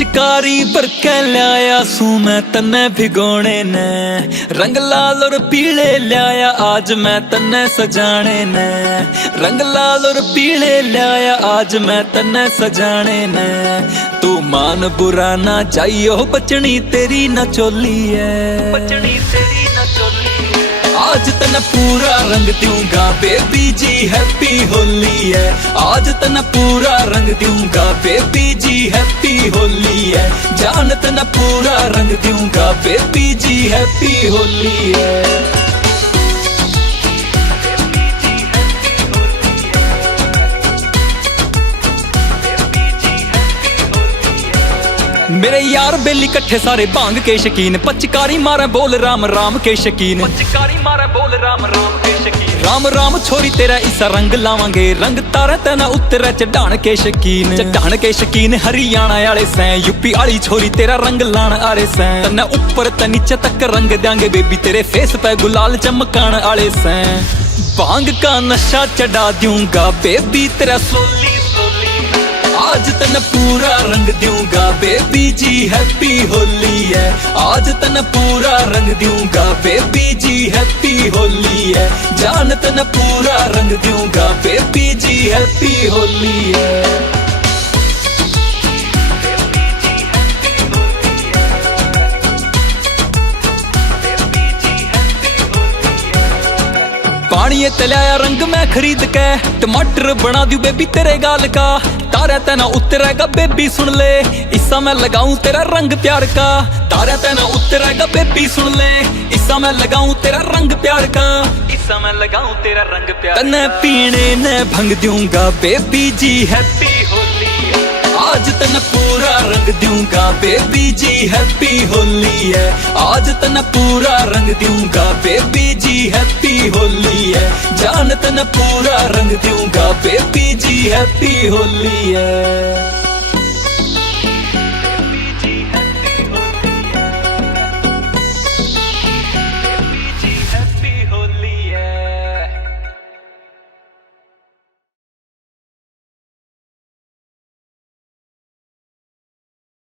पिचकारी भर के लाया सू मैं तन्ने भिगोने ने, रंग लाल और पीले लाया आज मैं तन्ने सजाने ने। रंग लाल और पीले लाया आज मैं तन्ने सजाने ने। तू मान बुरा ना जाइयो बचनी तेरी न चोली है, बचनी तेरी न चोली है। आज तन पूरा रंग दूंगा बेबी जी हैप्पी होली है। आज तन पूरा रंग दूंगा बेबी जी हैप्पी होली है। जान तन पूरा रंग दूंगा बेबी जी हैप्पी होली है। मेरे यार बेली कट्ठे सारे भांग के शकीन, पचकारी मारे बोल राम राम के शकीन, पचकारी मारे बोल राम राम के शकीन। राम राम छोरी तेरा इसा रंग लावांगे, रंग तारा तना उत्तरे चढ़ाण के शकीन, चढ़ाण के शकीन। हरियाणा आले सैं यूपी आली छोरी तेरा रंग लाण आले सैं। तन्ने ऊपर ते नीचे तक रंग देंगे बेबी तेरे फेस पे गुलाल चमकान आले सैं। भांग का नशा चढ़ा दूंगा बेबी तेरा सोली। आज तन पूरा रंग दूंगा बेबी जी हैप्पी होली है। आज तन पूरा रंग दूंगा बेबी जी हैप्पी होली है। जान तन पूरा रंग दूंगा बेबी जी हैप्पी होली है। पानी तलाया रंग मैं खरीद के, टमाटर बना दूं बेबी तेरे गाल का। तारा तना उतरेगा बेबी सुन ले, इसा मैं लगाऊं तेरा रंग प्यार का। तारा तना उतरेगा बेबी सुन ले, इसा मैं लगाऊं तेरा रंग प्यार का। इसा मैं लगाऊं तेरा रंग प्यार का। तन्ने पीने ने भंग दूंगा बेबी जी हैप्पी होली है। आज तन पूरा रंग दूंगा बेबी जी हैप्पी होली है। आज तन पूरा रंग दूंगा बेबी जी हैप्पी होली है। जान तन पूरा रंग दूंगा बेबी जी हैप्पी होली है।